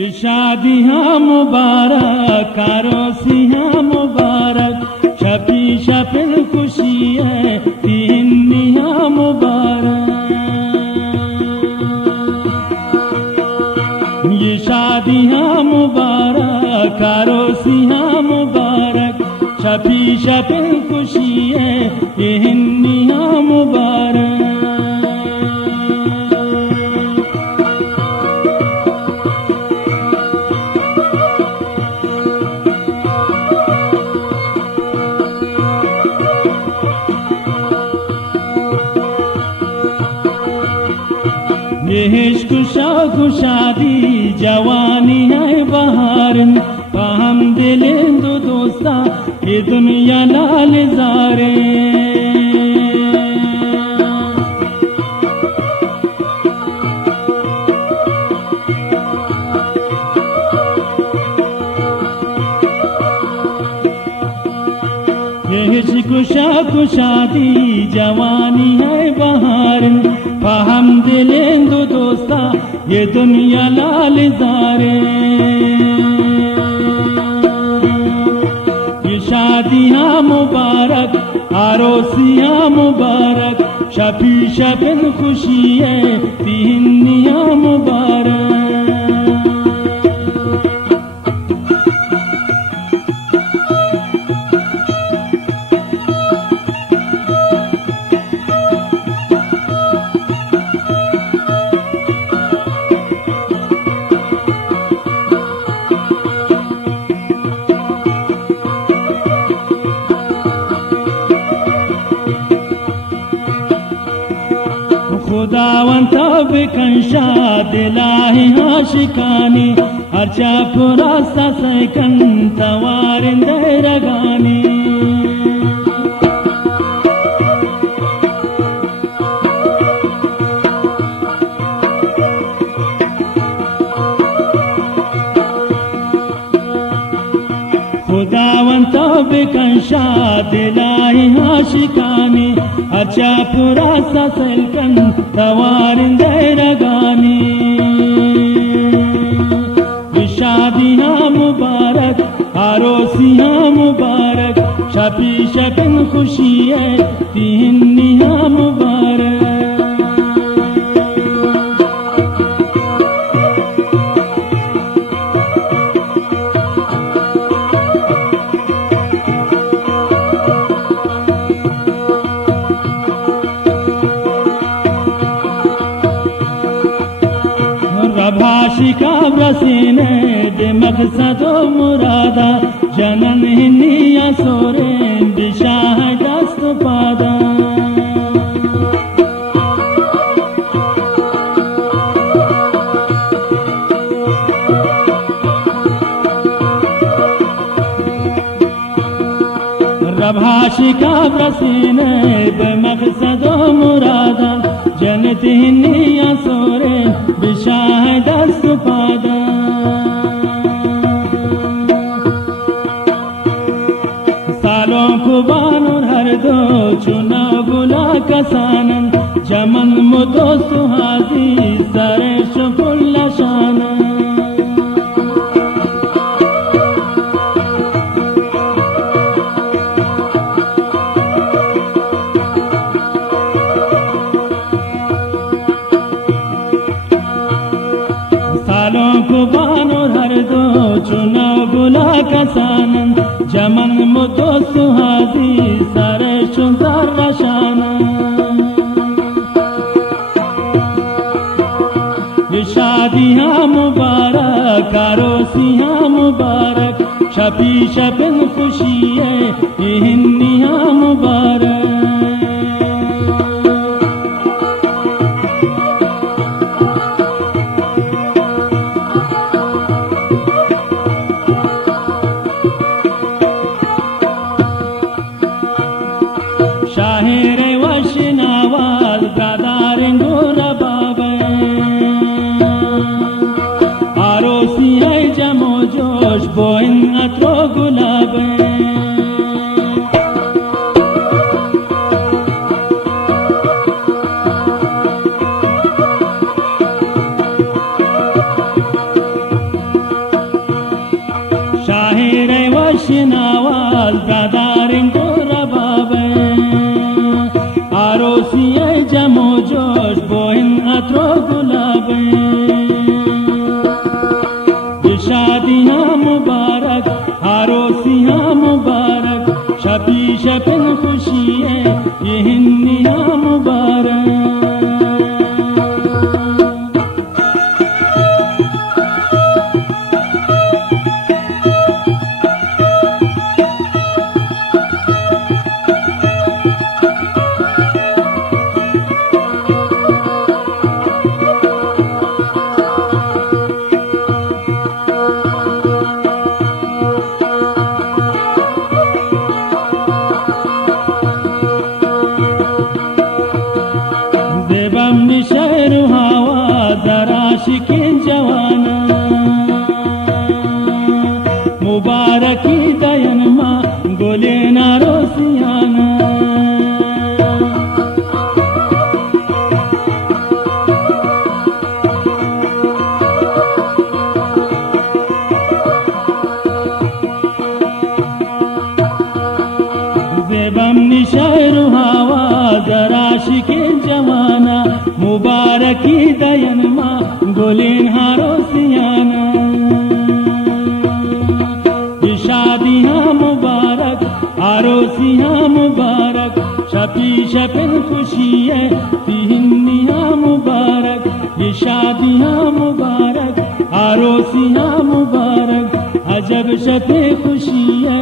ये शादियाँ मुबारक आरोसियाँ मुबारक शपी शपिन खुशी है तीनियाँ मुबारक। ये शादियाँ मुबारक आरोसियाँ मुबारक शपी शपिन खुशी है तीनियाँ मुबारक। इश्क शौक शादी जवानी है बहारन हम दिलें दो दोस्ता ये दुनिया लाल ज़ारे। इश्क शौक शादी जवानी है बहारन हम दिलें दो दोस्ता ये दुनिया लाल ज़ारे। ये शादियाँ मुबारक आरोसियाँ मुबारक शपी शपिन खुशी है तीनियाँ मुबारक। खुदावन तब कंशा दिलाही आशिकानी अच्छा पुरा सैकन तवारिंद रगानी। खुदावन तब कंशा दिलाही आशिकानी अच्छा पुरा सैकन तवारिंद रगानी। शादियाँ मुबारक आरोसियाँ मुबारक शपी शपिन खुशी है तीनियाँ मुबारक। भाषिका ब्रसीने दे मकसदो मुरादा जनन हिनिया सोरे दिशा है दस्त पादा। भाषिका ब्रसीने दे मकसदो मुरादा जनत हिनिया सोरे दिशा है दस्त पादा। सालों को बानुर हर दो चुना बुला कसानन चमन मुदो सुहासी सरे शुकुल्ला शाना। चुनाव बुला कसानन जमन मुदो सुहासी सारे शुंदर रशाना। शादियाँ मुबारक आरोसियाँ मुबारक शपी शपिन खुशी है तीनियाँ मुबारक। शाहिर वशनावाल गादार गोरा बाबे आरोसी है जमो जोश बोइन अत्रो गुलाबे। रे वशनावाल ब्रादारिन को रबाबे आरोसिया जमो जोश बोइन अत्रो गुलाबे शादियां मुबारक आरोसियां मुबारक शबी शबिन खुशियां ये हिन्नियां मुबारक शहर हवा जरा शिकिन जवाना मुबारकी दयन माँ गोले नारोसियाना जेबम निशहर हवा जरा शिकिन जवाना मुबारकी दयन माँ गोलेन हारोसियाना ये शादियां मुबारक आरोसियां मुबारक शपी शपिन खुशियां तिहन्नियां मुबारक ये शादियां मुबारक आरोसियां मुबारक अजब शपे खुशियां